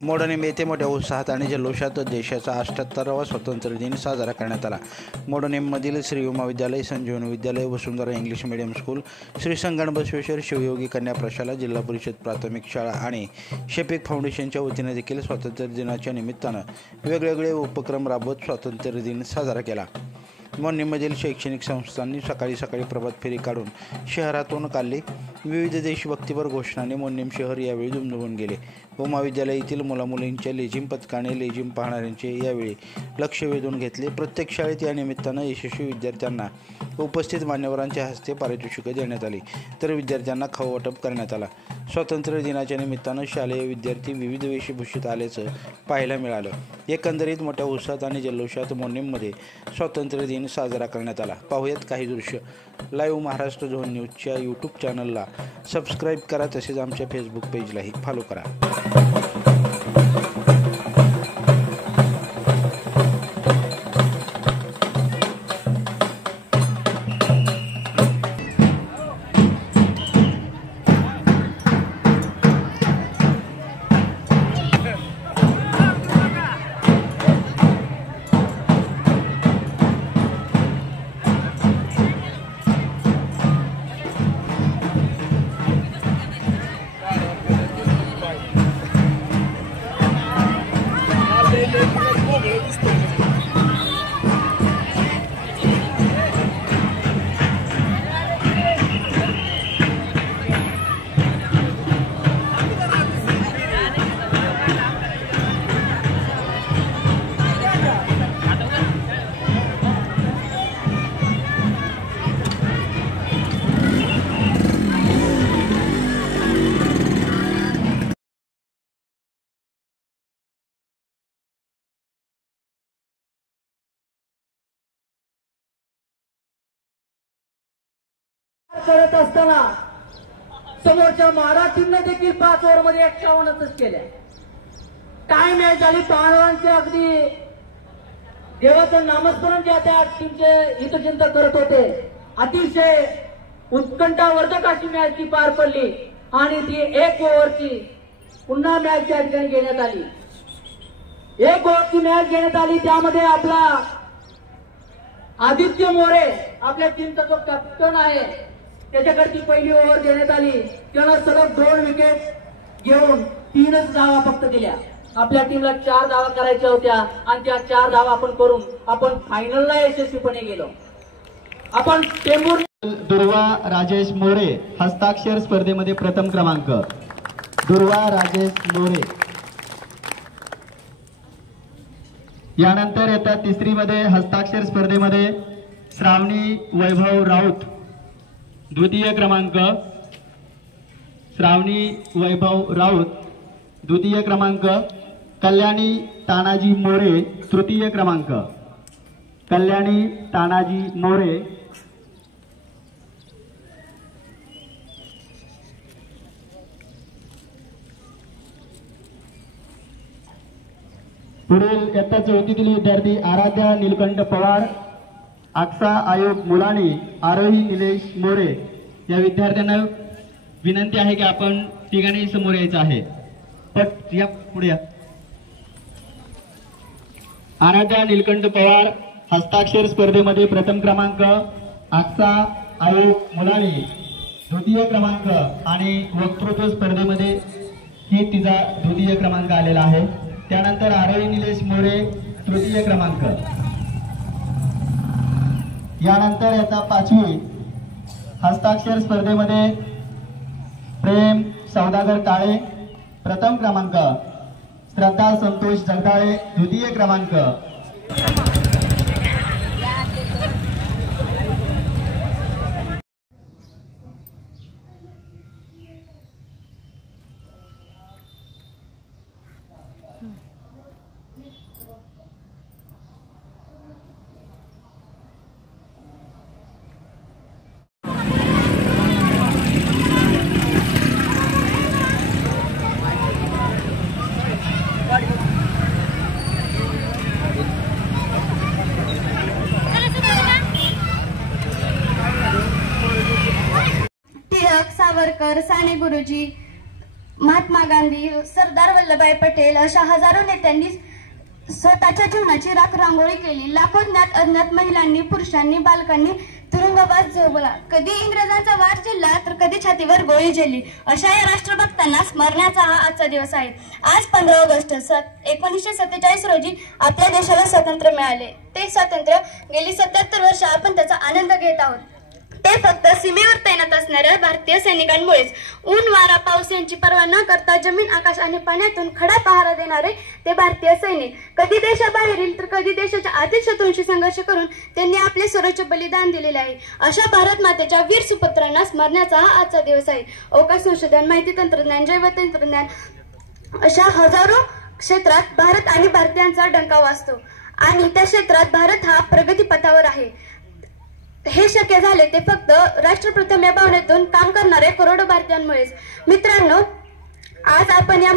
मोडणीम येथे मोठ्या उत्साहात आणि जल्लोषात देशाचा 78वा स्वातंत्र्य दिन साजरा करण्यात आला। मोडणीममधील श्री उमा विद्यालय, संजीवनी विद्यालय, Vasundhara English medium school, Shri Sangan Basaveshwar Shivayogi कन्या प्रशाला, जिल्हा परिषद प्राथमिक शाळा आणि शेपिक फाउंडेशनच्या वतीने देखील स्वातंत्र्य दिनाच्या निमित्तानं वेगवेगळे उपक्रम राबवत स्वातंत्र्य दिन साजरा केला। मोडणीममधील शैक्षणिक संस्थांनी सकाळी प्रभात फेरी काढून शहरातून काढली। विविध देशभक्तीपर घोषणांनी मोडणीम शहर यावेळी दुमदुमून गेले। उमा विद्यालयातील मुलामुलींच्या लेझिम पथकाने लेझिम पाहणाऱ्यांचे यावेळी लक्ष वेधून घेतले। प्रत्येक शाळेत या निमित्तानं यशस्वी विद्यार्थ्यांना उपस्थित मान्यवरांच्या हस्ते पारितोषिके देण्यात आली, तर विद्यार्थ्यांना खाऊ वाटप करण्यात आला। स्वातंत्र्य दिनाच्या निमित्तानं शालेय विद्यार्थी विविध वेशभूषित आल्याचं पाहायला मिळालं। एकंदरीत मोठ्या उत्साहात आणि जल्लोषात मोडणीममध्ये स्वातंत्र्य दिन साजरा करण्यात आला। पाहूयात काही दृश्य। लाईव्ह महाराष्ट्र झोन न्यूजच्या यूट्यूब चॅनलला सबस्क्राईब करा, तसेच आमच्या फेसबुक पेजलाही फॉलो करा। करत असताना समोरच्या महाराष्ट्रींना देखील 5 ओव्हरमध्ये 51च केल्या। टाइम मॅच झाली, पाहणाऱ्यांचे अगदी देवाचं नामस्मरण ज्या त्या टीमचे हितचिंतन करत होते। अतिशय उत्कंठावर्धक अशी मॅच ती पार पडली आणि ती 1 ओव्हरची पुन्हा मॅच त्या ठिकाणी घेण्यात आली। 1 ओव्हरची मॅच घेण्यात आली, त्यामध्ये आपला आदित्य मोरे आपल्या टीमचा जो कॅप्टन आहे त्याच्याकडे ती पहिली ओव्हर देण्यात आली। त्यानं सलग 2 विकेट घेऊन 3च धावा फक्त दिल्या। आपल्या टीमला 4 धावा करायच्या होत्या आणि त्या 4 धावा आपण करून आपण फायनलला यशस्वीपणे गेलो। आपण टेंभूर दुर्वा राजेश मोरे हस्ताक्षर स्पर्धेमध्ये प्रथम क्रमांक। दुर्वा राजेश मोरे। यानंतर येत्या तिसरीमध्ये हस्ताक्षर स्पर्धेमध्ये श्रावणी वैभव राऊत द्वितीय क्रमांक। श्रावणी वैभव राऊत द्वितीय क्रमांक। कल्याणी तानाजी मोरे तृतीय क्रमांक। कल्याणी तानाजी मोरे। पुढील इयत्ता 4थीतील विद्यार्थी आराध्या नीलकंठ पवार, आक्सा आयोग मुलानी, आरोही निलेश मोरे या विद्यार्थ्यांना विनंती आहे की आपण तिघांनी समोर यायचं आहे। पट या पुढे या। आराध्या नीलकंठ पवार हस्ताक्षर स्पर्धेमध्ये प्रथम क्रमांक, आक्सा आयोग मुलानी द्वितीय क्रमांक आणि वक्तृत्व स्पर्धेमध्ये ही तिचा द्वितीय क्रमांक आलेला आहे। त्यानंतर आरोही निलेश मोरे तृतीय क्रमांक। यानंतर येता 5वी हस्ताक्षर स्पर्धेमध्ये प्रेम सौदागर काळे प्रथम क्रमांक, श्रद्धा संतोष जगदाळे द्वितीय क्रमांक। सावरकर, साने गुरुजी, महात्मा गांधी, सरदार वल्लभभाई पटेल अशा हजारो नेत्यांनी स्वतःच्या जीवनाची रांगोळी केली. लाखो ज्ञात अज्ञात महिलांनी, पुरुषांनी, बालकांनी तुरुंगवास झोपला. कधी इंग्रजांचा वार झेलला तर कधी छातीवर गोळी झेलली. अशा या राष्ट्रभक्तांना स्मरण्याचा हा आजचा दिवस आहे. आज 15 ऑगस्ट 1947 रोजी आपल्या देशाला स्वातंत्र्य मिळाले. ते स्वातंत्र्य गेली 77 वर्ष आपण त्याचा आनंद घेत आहोत. ते फक्त सीमेवर तैनात असणाऱ्या भारतीय सैनिकांमुळेच. ऊन, वारा, पाऊस यांची पर्वा न करता जमीन, आकाश आणि पाण्यातून खडा पहारा देणारे ते भारतीय सैनिक कधी देशाबाहेरील तर कधी देशाच्या आतील शत्रूंशी संघर्ष करून त्यांनी आपले सर्वोच्च बलिदान दिलेले आहे. अशा भारत मातेच्या वीर सुपुत्रांना स्मरण्याचा हा आजचा दिवस आहे. अवकाश संशोधन, माहिती तंत्रज्ञान, जैव तंत्रज्ञान अशा हजारो क्षेत्रात भारत आणि भारतीयांचा डंका वाजतो आणि त्या क्षेत्रात भारत हा प्रगतीपथावर आहे. हे शक्य झाले ते फक्त राष्ट्रप्रथम या भावनेतून काम करणारे करोडो भारतीयांमुळेच. मित्रांनो, आज आपण या